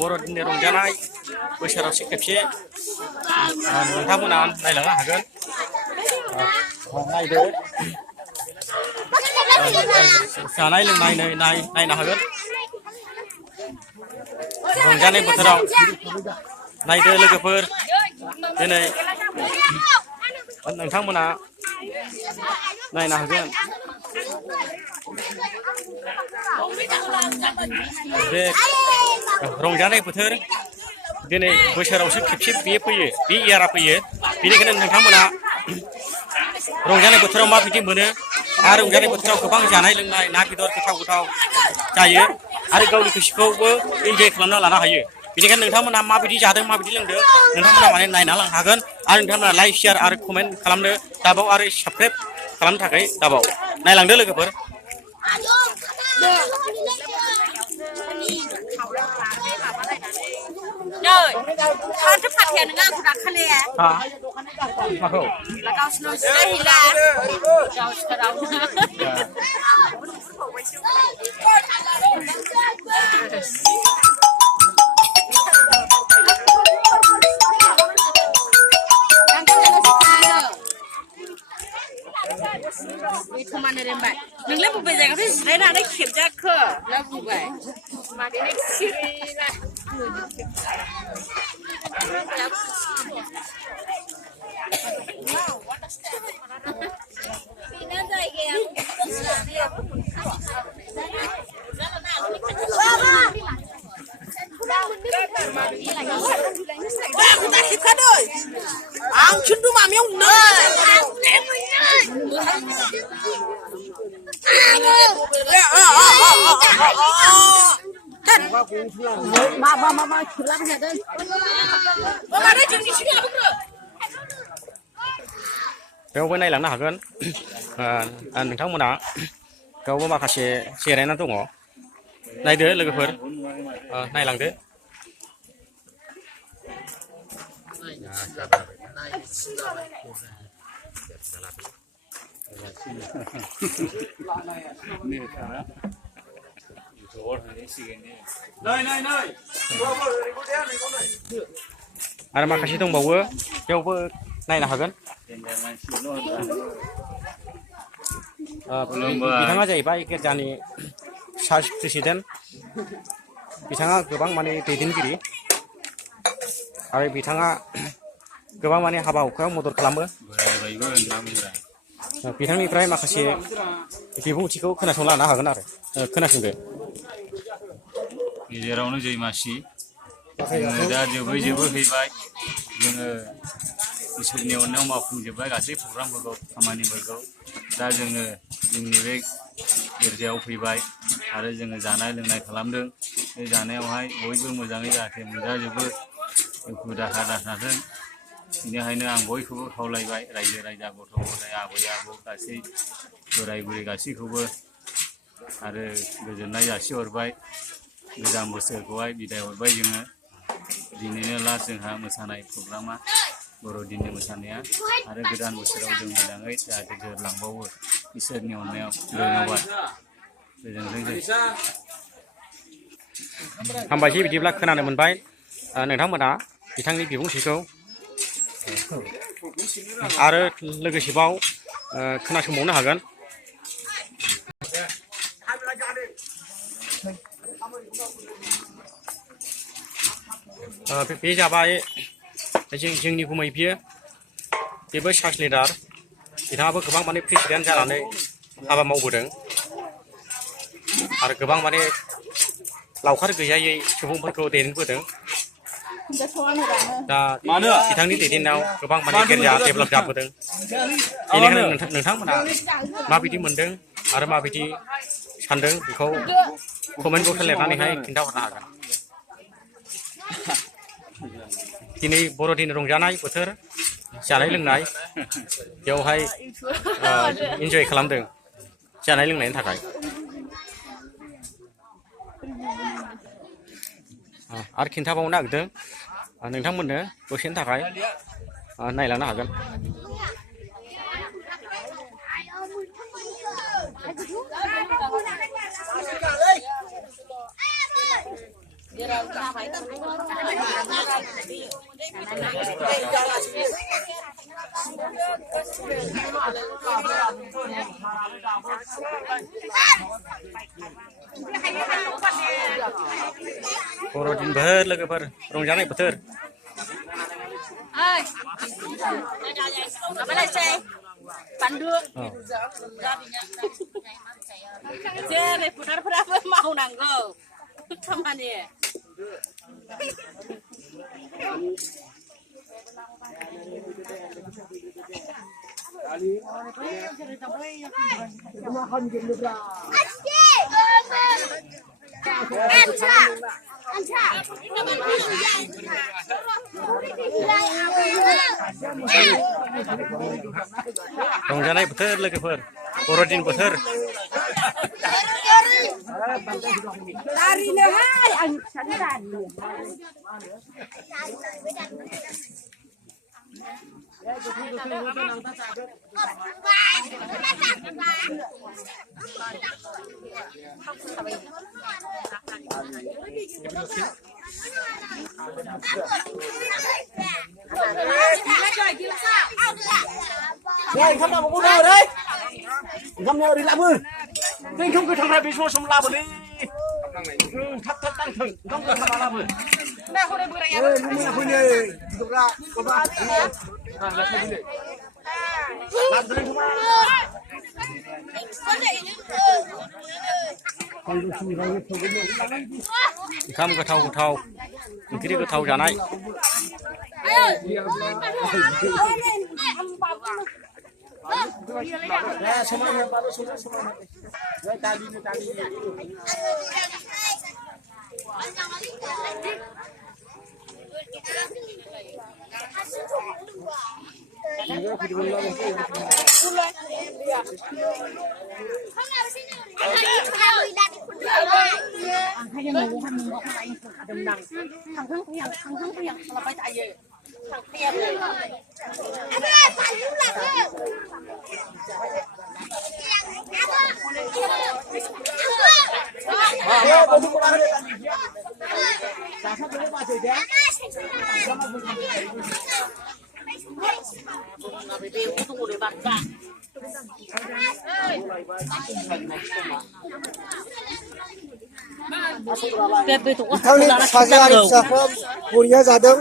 बर'दिननि रंजानाय बोसोराव खेबसे नोंथांमोना नायलांनो हागोन नायदो जानाय लोंनाय नायनो हागोन रंजानाय बोथोराव नायदो लोगोफोर दिनै नोंथांमोना नायनो हागोन बे रंजानाय बोथोर दिनै बोसोरावसो खेबसे बे फैयो बे इयारा फैयो बेनिखायनो नोंथांमोना रंजानाय बोथोराव माबायदि मोनो आरो रंजानाय बोथोराव गोबां जानाय लोंनाय ना बेदर गोथाव गोथाव जायो आरो गावनि गोसोखौबो इन्जय खालामना लानो हायो बेनिखायनो नोंथांमोना माबायदि जादों माबायदि लोंदों नोंथांमोना माने नायना लांनो हागोन आरो नोंथांमोना लाइक शेयार आरो कमेन्ट खालामनो दाबाव आरो साबस्क्राइब खालामनो थाखाय दाबाव नायलांदो लोगोफोर खारथ' फाथैया नोङो आंखौ दाखालिया माखौ गावसिनाव जिरायहैला गावसोरावनो बेखौमानो रोंबाय नोंलाय बबे जायगायावथ' जिरायनानै खेबजाखो ना बुंबाय माने Cirilla Ang chundu mami ông nơ. Ma chula cái đây. Ma đây chừng đi chừng bưng rồi. बेयावबो नायलांनो हागोन नोंथांमोना बेयावबो माखासे जिरायना दङ नायदो लोगोफोर नायलांदो आरो माखासे दंबावो बेयावबो नायनो हागोन बिथाङा जाहैबाय गिर्जानि चार्च प्रेसिडेन्ट बिथाङा गोबां माने दैदेनगिरि आरो बिथाङा गोबां माने हाबा हुखायाव मदद खालामो बिथांनिफ्राय माखासे बिबुंथिखौ खोनासंना लानो हागोन आरो खोनासंदो गेजेरावनो जैमासि जोङो दा जोबो फैबाय जोङो इसोरनि अननायाव मावफुंजोब्बाय गासै प्रग्रामफोरखौ खामानिफोरखौ दा जोङो जोंनि बे गिर्जायाव फैबाय आरो जोङो जानाय लोंनाय खालामदों बे जानायावहाय बयबो मोजाङै जाहाथे मोनजाजोबो दुखु दाहा दाथाथों बेनिखायनो आं बयखौबो खावलायबाय रायजो राजा गथ' गथाय आबै आबौ गासै बोराय बुरै गासैखौबो आरो गोजोननाय जासिहरबाय गोजाम बोसोरखौहाय बिदाय हरबाय जोङो दिनैनो लास्ट जोंहा मोसानाय प्रग्रामा बर'दिननि मोसानाया आरो गोदान बोसोराव जों मोजाङै जाहाथे जोरलांबावो इसोरनि अननायाव धन्यबाद गोजोनथोंसै हामबायसै बिदिब्ला खोनानो मोनबाय नोंथांमोना बिथांनि बिबुंथिखौ आरो लोगोसेबाव खोनासंबावनो हागोन बे जाबाय जोंनि गुमै बियो बेबो चार्च लिडार बिथाङाबो गोबां माने प्रेसिडेन्ट जानानै हाबा मावबोदों आरो गोबां माने लावखार गैजायै सुबुंफोरखौ दैदेनबोदों दा बिथांनि दैदेननायाव गोबां माने गिर्जा डेभेलप जाबोदों बेनिखायनो नोंथांमोना माबायदि मोनदों आरो माबायदि सानदों बेखौ कमेन्ट बक्सआव लिरनानैहाय खिन्थाहरनो हागोन दिनै बर'दिन रंजानाय बोथोर जानाय लोंनाय बेवहाय इन्जय खालामदों जानाय लोंनायनि थाखाय आरो खिन्थाबावनो नागिरदों नोंथांमोननो दसेनि थाखाय नायलांनो हागोन बर'दिन बोथोर लोगोफोर रंजानाय बोथोर apa lagi sih pandu jadi putar-putar mau nanggo kemana ya रंजानाय बोथोर लोगोफोर बर'दिन बोथोर Tarinahai ang sandan. Này không nào một đâu đấy. Không nào đi làm ơi. Nên không có thằng này bị số xong làm đi. Thắt thắt tăng thừng không có thằng làm ơi. Mẹ hôm nay dục ra có ba. Là thôi đi. Làm gì không ăn. ओंखाम गोथाव गोथाव ओंख्रि गोथाव जानाय Semuanya baru sudah semua. Tadi. नोंथांनि फिसाजोआरि फिसाफ्रा बरिया जादों